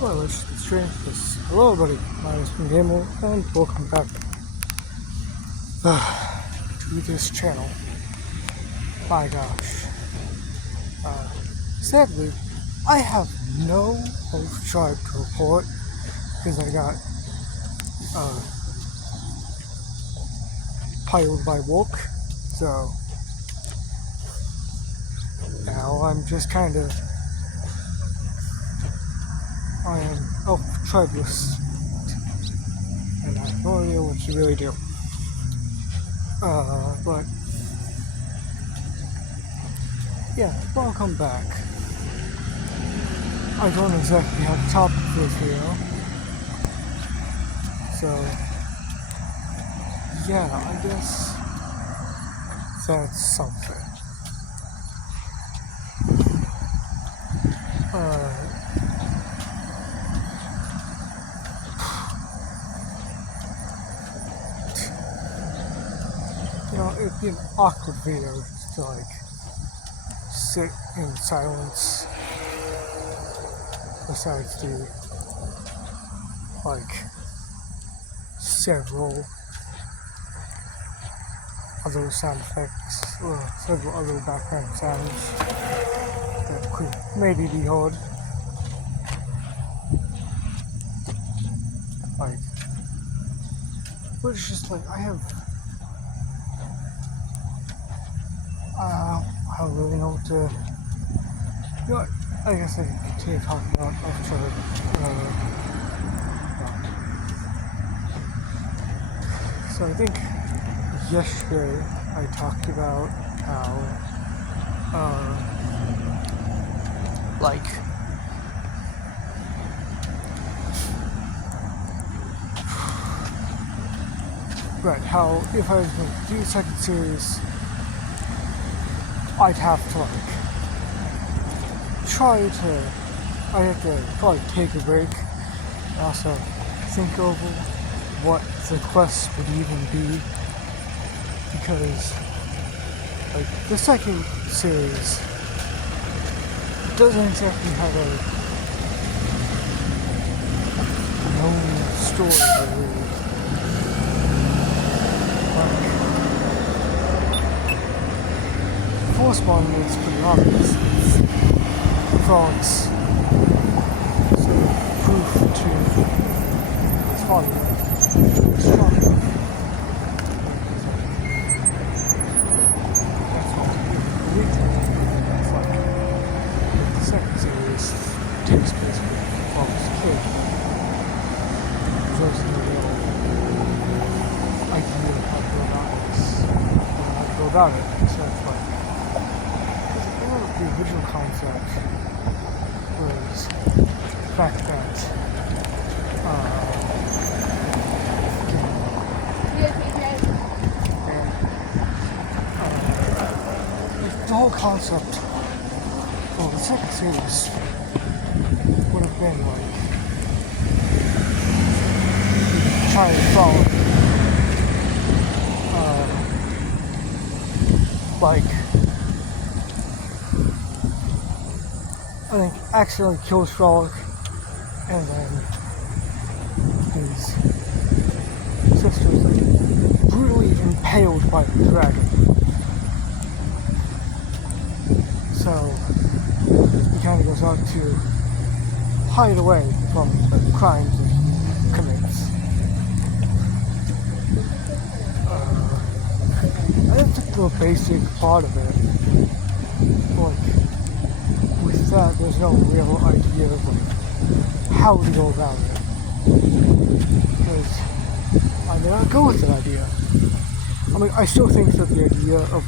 Well, let's get straight into this. Hello, everybody. My name is Gamer, and welcome back to this channel. My gosh. Sadly, I have no host tribe to report because I got piled by woke. So now I'm just kind of. I am tribeless, and I have no idea what to really do. But yeah, welcome back. I don't exactly have a topic for this video, so yeah, I guess that's something. You know, it'd be an awkward video just to sit in silence besides the several other sound effects or several other background sounds that could maybe be heard. But it's just I don't really know what to. You know, I guess I can continue talking about off-track. So I think yesterday I talked about how, how if I was going to do the second series, I'd have to I'd have to probably take a break and also think over what the quest would even be, because the second series doesn't exactly have a known story really. First one is pretty obvious. Frogs. So proof to its volume. Strong enough. That's what we it's the second series takes place with Frog's kid. There's also the idea of how to go about this. How to go about it. So it's the original concept was the fact that the whole concept for the second series would have been trying to follow I think accidentally kills Frog, and then his sister is brutally impaled by the dragon. So he kind of goes on to hide away from the crimes that he commits. I think that's the basic part of it. With that, there's no real idea of how to go about it. Because I may not go with that idea. I mean, I still think that the idea of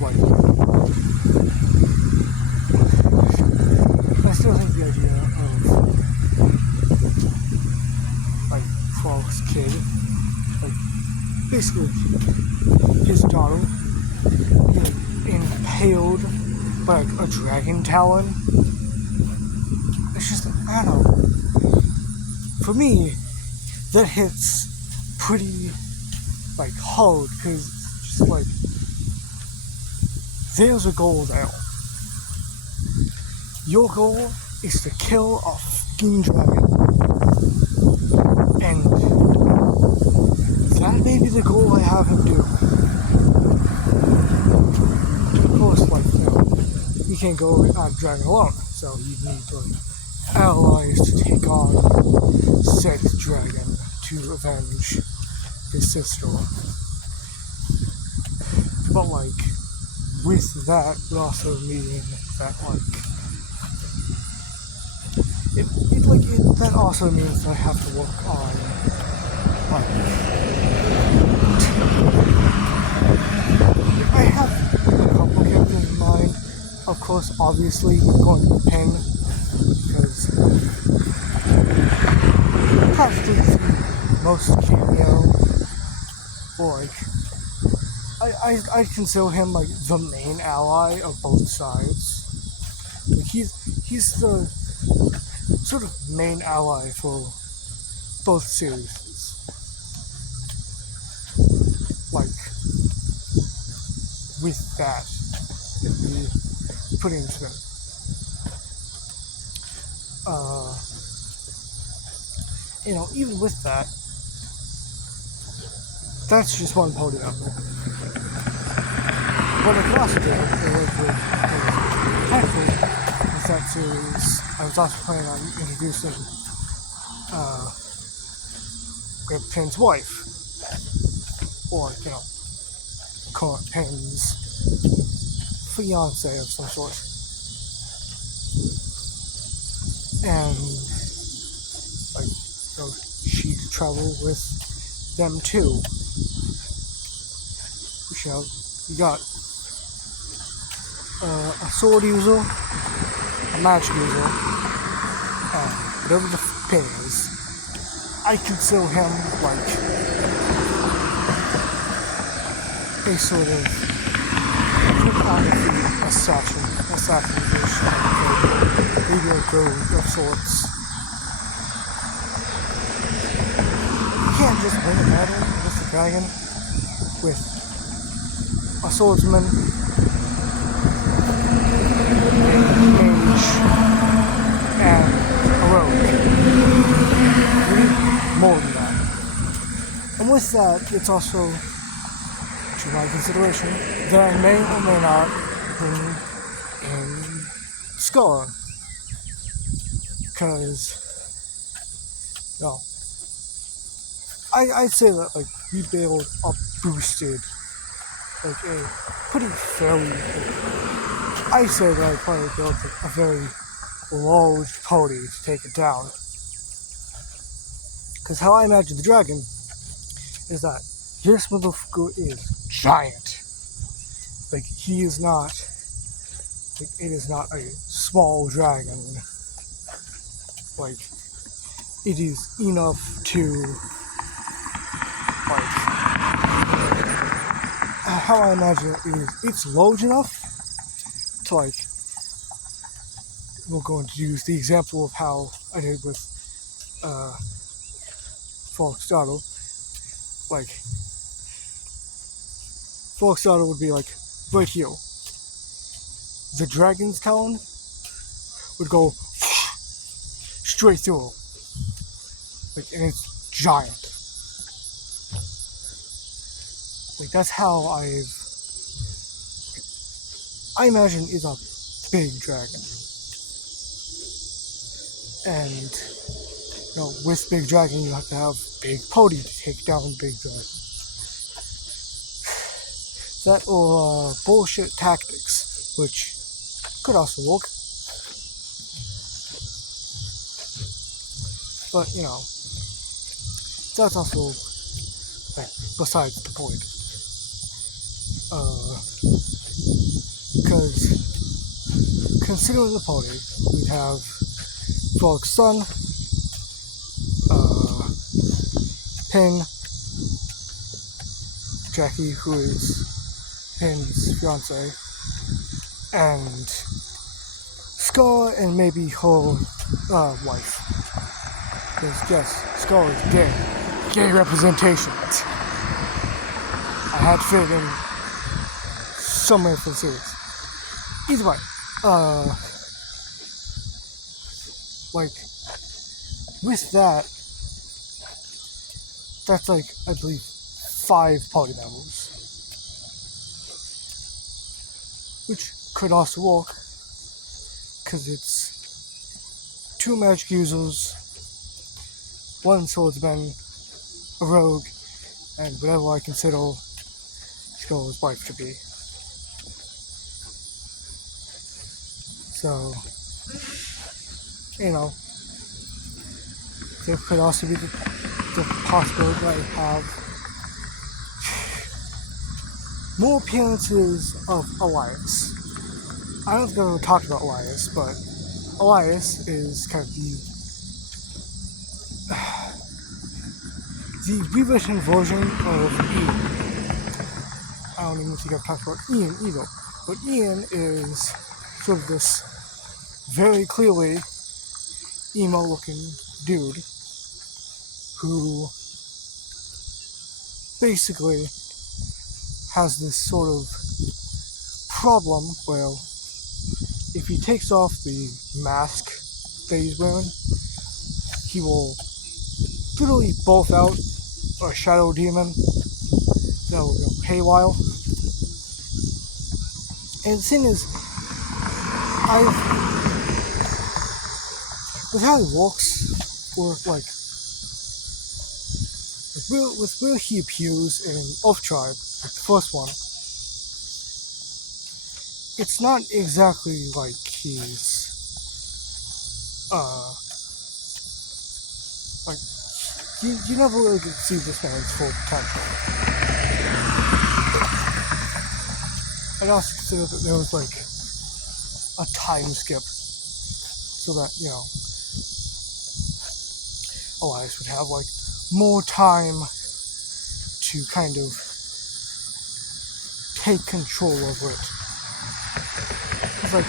Frog's kid, basically his daughter, impaled by a dragon talon. It's just, I don't know. For me, that hits pretty hard, because it's just there's a goal there. Your goal is to kill a fucking dragon. that may be the goal I have him do. Of course, like, you can't go out dragon alone, so you need allies to take on said dragon to avenge his sister. But with that, would also mean that that also means that I have to work on I have a couple characters in mind. Of course, obviously, going to be Pin, because practically the most cameo, or I consider him the main ally of both sides. He's the sort of main ally for both series. With that, it'd be pretty intimate. Even with that, that's just one podium. What I could also do with that series, I was also planning on introducing Grandpa Pin's wife, or Pin's fiance of some sort, and she could travel with them too. You got a sword user, a magic user, and whatever the pin is, I consider him a sort of cryptography assassination, maybe a gold of sorts. You can't just win a battle with the dragon with a swordsman, a mage, and a rogue. You need more than that. And with that, it's also, to my consideration, that I may or may not bring in Scar. Because, I'd say that, we build a boosted, a pretty fairly, I say that I probably built a very large party to take it down. Because how I imagine the dragon is that this motherfucker is giant. He is not, it is not a small dragon. It is enough to, how I imagine it is, it's large enough to, we're going to use the example of how I did with, Foxdottle. Foxdottle would be, right here. The dragon's talon would go straight through it. And it's giant. That's how I imagine is a big dragon. And, with big dragon, you have to have big pody to take down big dragon. That or bullshit tactics, which could also work. But, that's also, besides the point. Because, considering the party, we'd have Frog's son, Pin, Jackie, who is Pin's fiance, and Scar, and maybe her wife. Because, yes, Scar is gay. Gay representation. I had to fit it in somewhere for the series. Either way, with that, that's I believe 5 party members, which could also work because it's 2 magic users, 1 swordsman, a rogue, and whatever I consider Skull's wife to be. So, you know, there could also be the possibility that I have more appearances of Elias. I don't think I've ever talked about Elias, but Elias is kind of the rewritten version of Ian. I don't even think I've talked about Ian either, but Ian is sort of this very clearly emo-looking dude who basically has this sort of problem where if he takes off the mask that he's wearing, he will literally bolt out a shadow demon that will go haywire. And the thing is, with how it works, or like with where he appears in Oath Tribe, like the first one, it's not exactly like he's like you never really get to see this man's full potential. I'd also consider that there was like a time skip so that, you know, Elias would have like more time to kind of take control over it. It's like,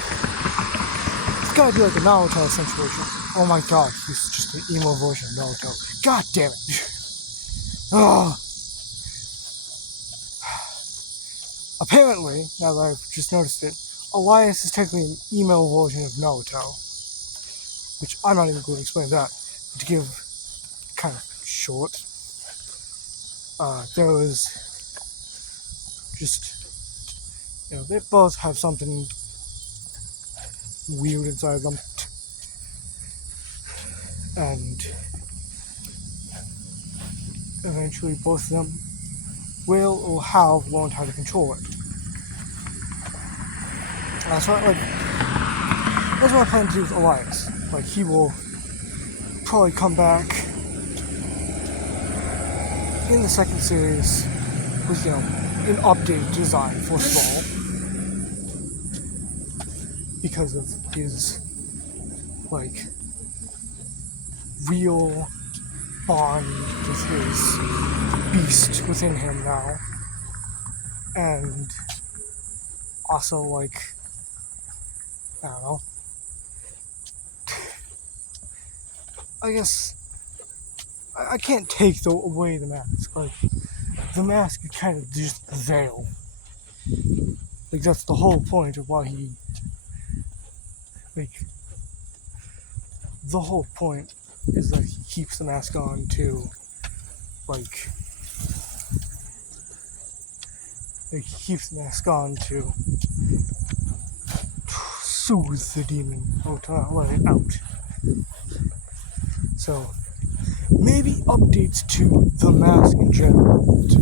it's gotta be like a Naruto situation. Oh my god, he's just an emo version of Naruto. God damn it. Oh. Apparently, now that I've just noticed it, Elias is technically an emo version of Naruto. Which I'm not even going to explain that. To give kind of short, there was just, you know, they both have something weird inside them. And eventually both of them will or have learned how to control it. That's what I plan to do with Elias. Like, he will probably come back in the second series with, you know, an updated design, first of all, because of his, like, real bond with his beast within him now. And also, like, I don't know, I guess I can't take away the mask. Like, the mask is kind of just the veil. Like, that's the whole point of why he, like, the whole point is that he keeps the mask on to, like he keeps the mask on to soothe the demon, or to not let it out. So, maybe updates to the mask in general to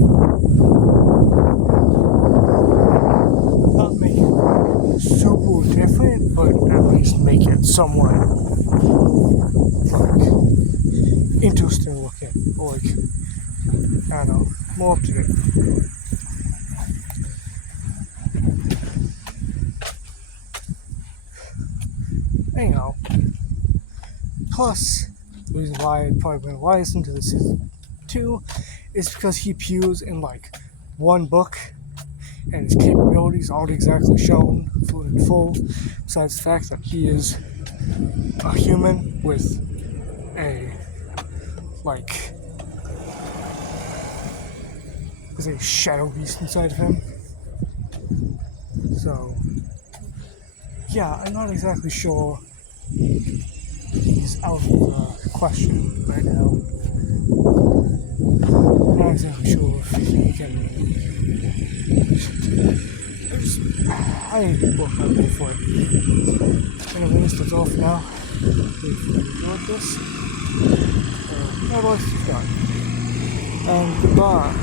not make it super different, but at least make it somewhat, like, interesting looking, or like, I don't know, more up to date. Anyhow, plus, the reason why I'd probably been wise into the season 2 is because he appears in like one book and his capabilities aren't exactly shown in full, besides the fact that he is a human with a, like, with a shadow beast inside of him. So, yeah, I'm not exactly sure he's out of the question right now. And exactly sure if he can. I will have go for it. Anyways, that's all for now. If you enjoyed this, my life is done. And goodbye.